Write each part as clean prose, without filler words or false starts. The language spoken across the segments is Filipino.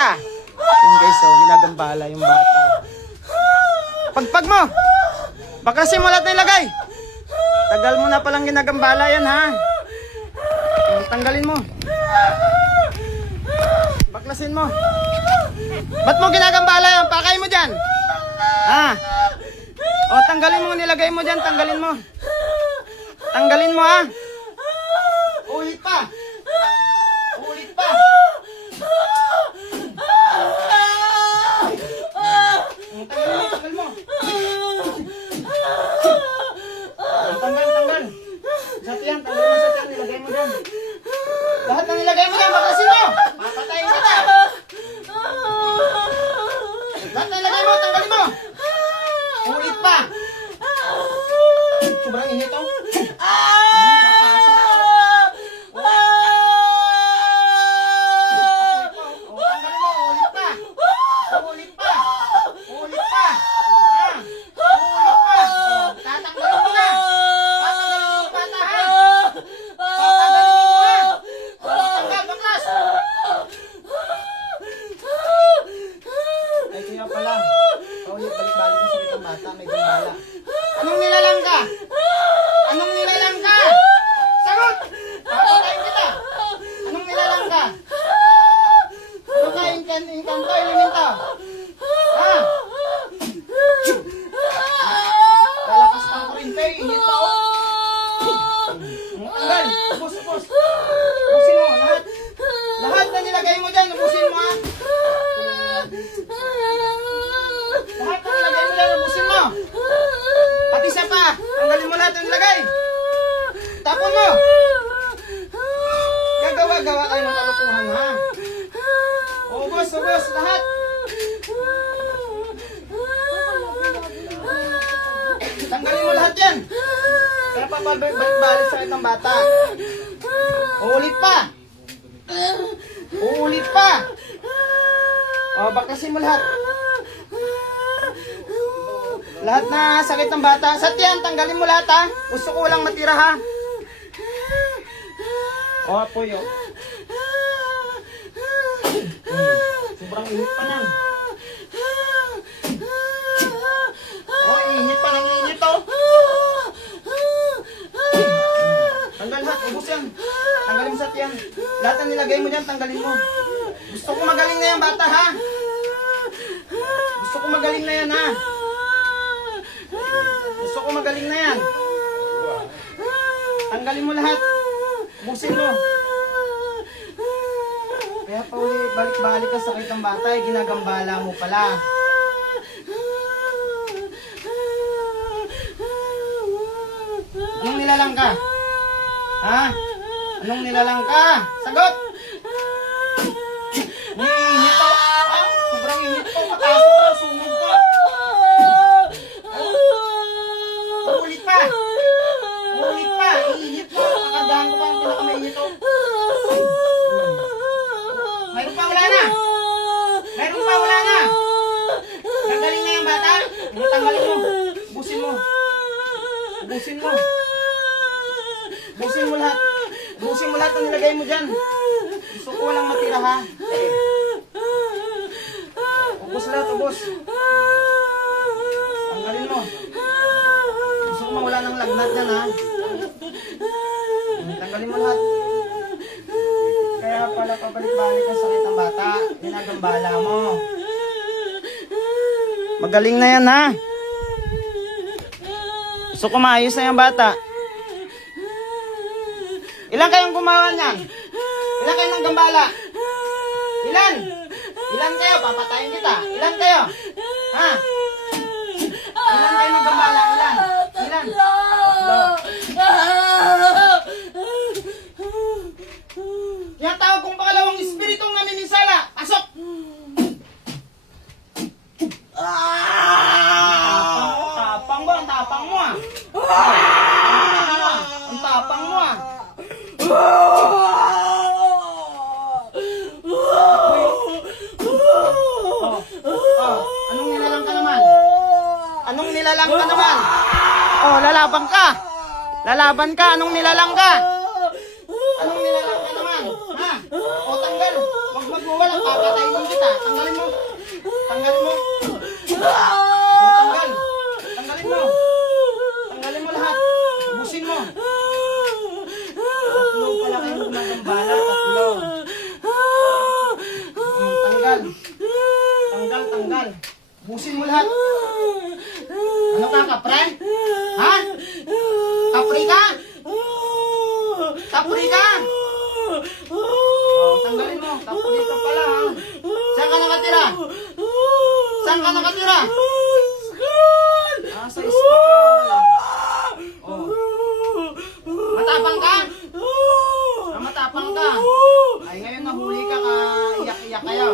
Yung guys, oh, ginagambala yung bata. Pagpag mo! Baklasin mo lahat na ilagay! Tagal mo na palang ginagambala yan, ha? Tanggalin mo. Baklasin mo. Ba't mo ginagambala yan? Pakay mo dyan. Ha? O, tanggalin mo, nilagay mo dyan, tanggalin mo. Tanggalin mo, ha? Ulit pa. Ulit pa. Tanggal mo. Tanggal. Sa tiyan, tanggal mo sa tiyan, nilagay mo dyan. Lahat ng nilagay mo dyan, baklasin mo. Papatayin kita. Lahat ng nilagay mo, tanggalin mo. Ulit pa. Sobrang init, oh. May gambala. Anong nilalang ka? Anong nilalang ka? Sagot! Papatayin kita! Anong nilalang ka? Ano ka? Inkanto, elemento? Ha? Lalakas pang kurinte, init pa, oh. Tanggal! Ubus! Ubusin mo, lahat! Lahat na nilagay mo dyan, ubusin mo, ha? Lahat na nilagay mo dyan, ubusin mo! Pati isa pa! Tanggalin mo lahat ng nilagay! Tapon mo! Gagawa kayo ng kalukuhan, ha? Ubus! Lahat! Tanggalin mo lahat yan! Kaya papabalik-balik sa ng bata. Uulit pa! O, baklasin mo lahat. Lahat na sakit ng bata. Sa tiyan, tanggalin mo lahat, ha? Gusto ko lang matira, ha? O, apoy, o. Sobrang init pa niyan. O, init pa ng init, o. Tanggal lahat, ubus yan. Tanggalin mo sa tiyan. Lahat na nilagay mo dyan, tanggalin mo. Gusto ko magaling na yan, bata, ha? Gusto ko magaling na yan, ha? Gusto ko magaling na yan. Tanggalin mo lahat. Ubusin mo. Kaya pa ulit, balik-balik ka sa sakit ng bata, eh, ginagambala mo pala. Anong nilalang ka? Ha? Anong nilalang ka? Sagot! Init pa. Ah, sobrang init pa. Matasok ka, sumog ka. Ulit pa. Init pa. Kakagahan ko pa ang pinakamainit, oh. Mayroon pa, wala na. Gagaling na yung bata. Tanggalin mo. Ubusin mo lahat. Ubusin mo lahat ang nilagay mo dyan. Gusto ko walang matira, ha? Ubus lahat. Tanggalin mo. Gusto ko mawala ng lagnat dyan, ha? Tanggalin mo lahat. Kaya pala pabalik-balik ang sakit ng bata. Ginagambala mo. Magaling na yan, ha? Gusto ko maayos na yung bata. Ilan kayong gumawa niyan? Ilan kayo ng gambala? Ilan kayo? Papatayin kita. Ilan kayo? Ha? Ilan kayo ng gambala? Ilan? Tinatawag kong pangalawang espiritong namiminsala. Pasok! Ang tapang mo, ah. Ang tapang mo, ah. Anong nilalang ka naman? Oh, lalaban ka. Anong nilalang ka? Ha? O, tanggal. Wag mo wala, papatayin din kita. Tanggalin mo. Tanggalin mo. Tanggal. Tanggalin mo. Tanggalin mo lahat. Ubusin mo. Tatlo pala kayo magagambala. Tatlo. Tanggal. Tanggal, tanggal. Ubusin mo lahat. Ano ka, kapre? Ha? Kapre ka? Kapre ka? Oh, tanggalin mo. Kapre ka pala, ha? Saan ka nakatira? Saan ka nakatira? Ah, sa school. Oh. Matapang ka? Ah, matapang ka? Ay, ngayon nahuli ka, iyak-iyak kayo.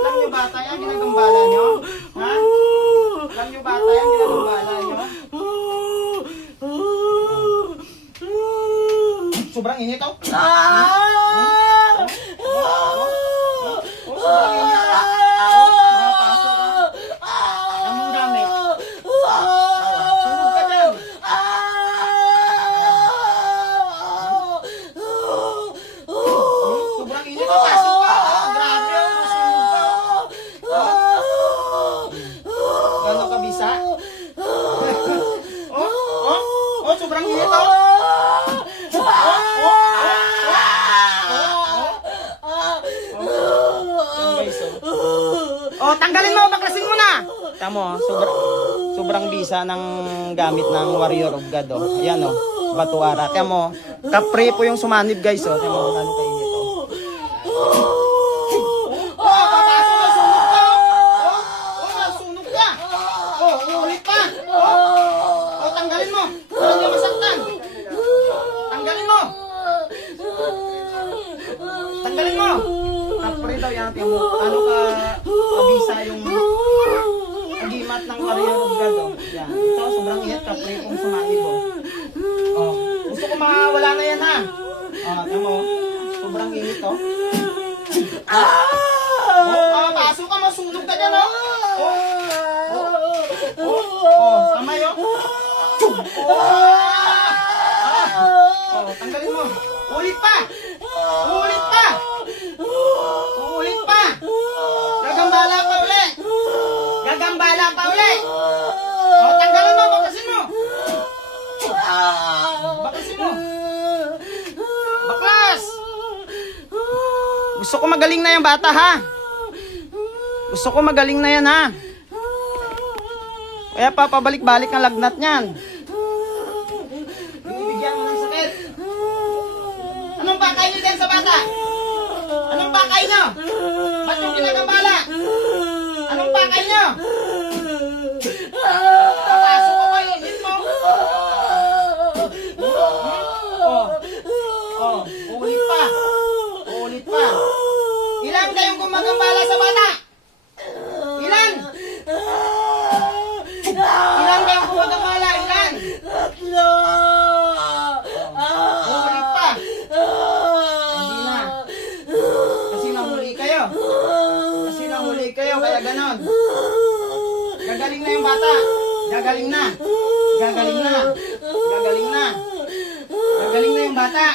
Alam niyo bata yan, ginagambala niyo? Ha? Alam niyo bata yan, ginagambala niyo? Sobrang init, oh. Sobrang init. Makapasok ka. Yan mong gamit. Sunog ka dyan. Sobrang init, oh. Pasok ka. Grabe, oh. Masunog ka. Gano'n ka bisa? Oh, sobrang init, oh. Oh, tanggalin mo, baklasin mo na. Tamo, sobrang bisa ng gamit ng Warrior of God, oh. Ayan, oh, batuara. Tamo, kapre po yung sumanib, guys, oh. Tamo, ano kainit, oh. Oh, papasok ka, sunog ka, oh. Oh, sunog ka. Oh, ulit pa. Oh, tanggalin mo. Wala niya masaktan. Tanggalin mo. Tanggalin mo. Kapre daw yan, tamo. Ano ka, kabisa yung agimat ng Warrior of God, oh. Yan. Ito, sobrang init, kapre kung sumanib, oh. Oh, gusto ko mawala na yan, ha. Oh, tamo. Sobrang init, oh. Oh, pasok ka, masunog ka dyan, oh. Oh, kamay, oh. Oh, tanggalin mo. Ulit pa. Ulit pa. Ulit pa. Gagambala pa uli. Gagambala pa uli. Oh, tanggalin mo, bakasin mo. Bakasin mo. Baklas. Gusto ko magaling na yung bata, ha? Gusto ko magaling na yan, ha? Kaya papabalik-balik ang lagnat niyan. Bibigyan mo ng sakit. Anong pakay niyo din sa bata? Anong pakay niyo? Ba't yung ginagambala? Anong pakay niyo? Papasok ko kayo, hit mo. Oh, ulit pa. Ulit pa. Ilan kayong gumagambala sa bata? Ilan? Ilan kayong gumagambala? Ilan? Ulit pa. Hindi na. Kasi nahuli kayo. Kasi nahuli kayo, kaya ganon. Gagaling na yung bata. Gagaling na. Gagaling na. Gagaling na. Gagaling na yung bata.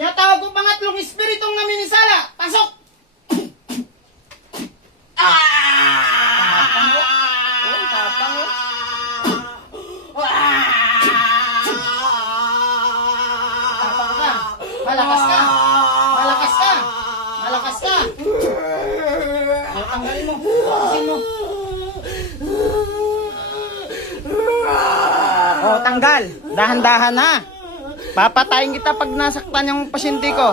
Kaya tawag ko pangatlong espiritong naminisala. Pasok! Tapang mo. Oh, tapang mo. Tapang ka. Malakas ka. Malakas ka. Malakas ka. Oh, tanggalin mo. Tanggalin mo. Oh, tanggal. Dahan-dahan, ha. Papatayin kita pag nasaktan yung pasyente ko.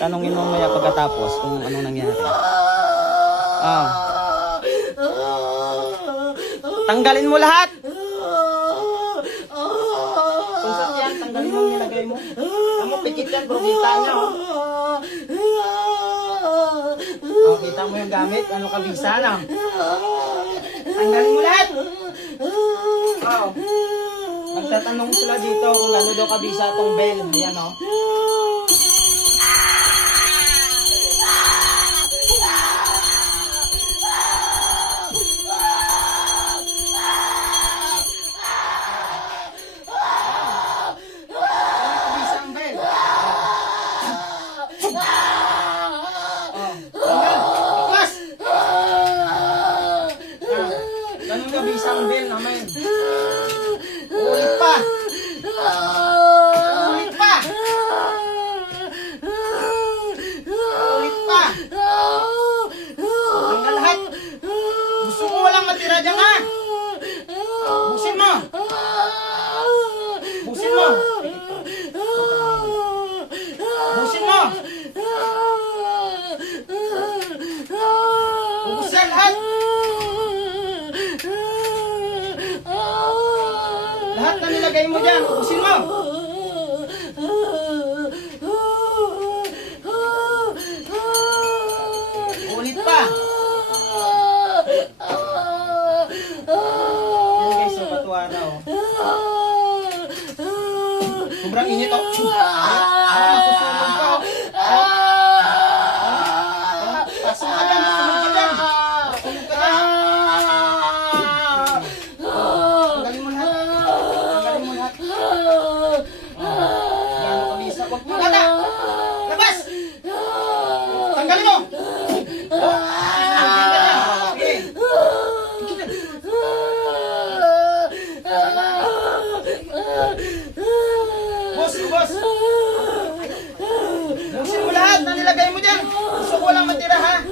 Tanungin mo maya pagkatapos kung anong nangyari. Oh. Tanggalin mo lahat. Kung saan yan, tanggalin mo yung nilagay mo. Tamo, pikit yan, bro. Kita niya, oh. Oh, kita mo yung gamit. Ano kabisa, no? Tanggalin mo lahat. Oh. Magtatanong sila dito kung ano daw kabisa tong bell. Ayan, oh. Kabisa ang bell. Sobrang init, oh. Masusunog ka, oh. Pasok ka dyan, sunog ka dyan. Sunog ka dyan. Tanggalin mo lahat. Tanggalin mo lahat. Gano'n kabisa. Huwag mo bata. Labas! Tanggalin mo! Oh, sunugin ka dyan. Sige. Boss, boss. Busin mo lahat na nilagay mo dyan. Gusto ko walang matira, ha?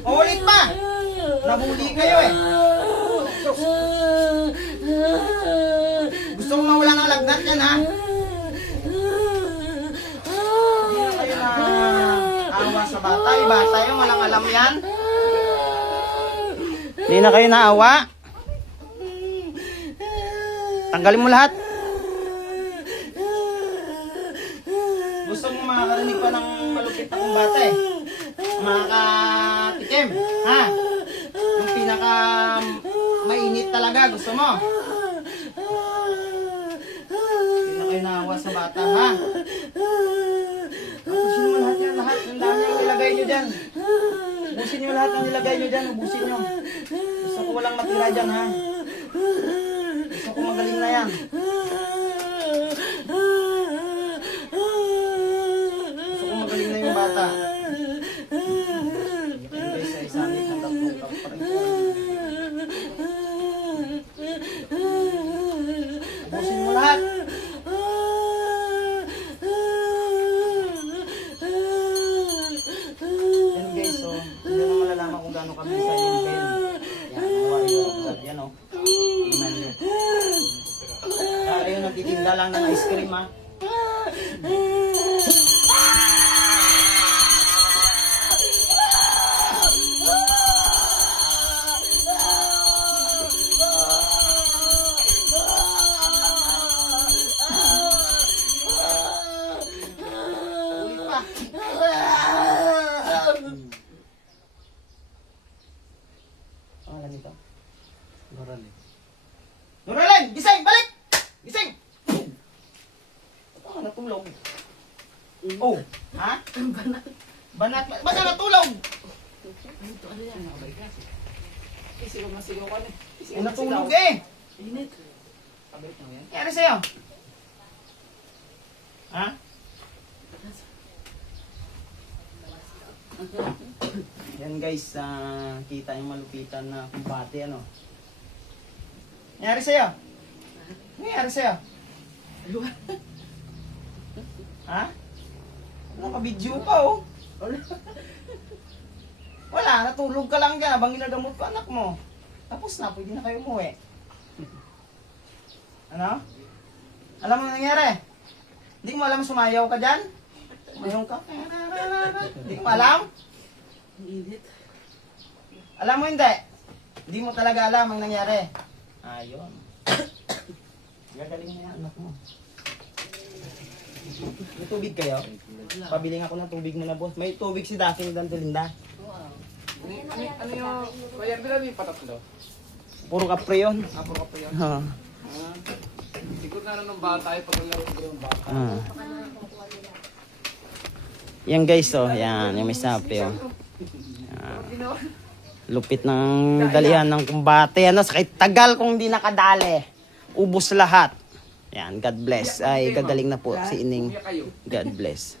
Ulit pa. Nahuli kayo, eh. Gusto ko mawala ng lagnat yan, ha? Hindi na kayo na awa sa bata. Bata yung walang alam yan. Hindi na kayo naawa. Tanggalin mo lahat. Gusto mo makakarinig pa ng malupit na kong bata, eh. Makakatikim, ha? Yung pinaka mainit talaga, gusto mo? Hindi na kayo naawa sa bata, ha? Ubusin mo lahat yan, lahat. Ang dami yung nilagay nyo dyan. Ubusin nyo lahat ang nilagay nyo dyan. Ubusin nyo. Gusto ko walang matira dyan, ha? Gusto ko magaling na yan. Gusto ko magaling na yung bata. Guys, ay sanit ng tatlong taon pa rin. Ubusin mo lahat. Yan guys, so hindi na malalaman kung gaano kami sa yung pen. Yan, ang warrior of God. Yan, oh. Tingnan nyo. Ayaw nagtitinda lang ng ice cream, ha? Uy pa. Pangalan nito? Marali. Nuralan! Gising! Balik! Gising! Ito ka natulog. Oh! Ha? Banat. Banat. Ba't ka natulog? Sigaw na sigaw ka na. Natulog eh! Init. Kabait na yan. Nangyari sa'yo? Ha? Yan guys, kita yung malupitan na kumpate, ano? Nangyari sa'yo? Nangyari sa'yo? Ha? Nakabidyo pa, oh. Wala, natulog ka lang dyan habang ginagamot ko anak mo. Tapos na, pwede na kayo umuwi. Ano? Alam mo nangyari? Hindi mo alam sumayaw ka dyan? Sumayaw ka? Hindi mo alam? Init. Alam mo hindi? Hindi mo talaga alam ang nangyari. Ayun. Gagaling na yan anak mo. May tubig kayo? Pabiling ako ng tubig mo na boss. May tubig si Daphne dan Tulinda. Ano yung... Kaya bila may patatlo? Puro kapre yun. Puro ka pa yan. Ha. Siguro na ng bata ay paglalaro ko ng bata. Yan guys, oh. Yan, yung may sapi, oh. Lupit ng dalihan ng kumbate. Ano, sakit tagal kung di nakadali. Ubus lahat. Yan, God bless. Ay, gagaling na po si Ining. God bless.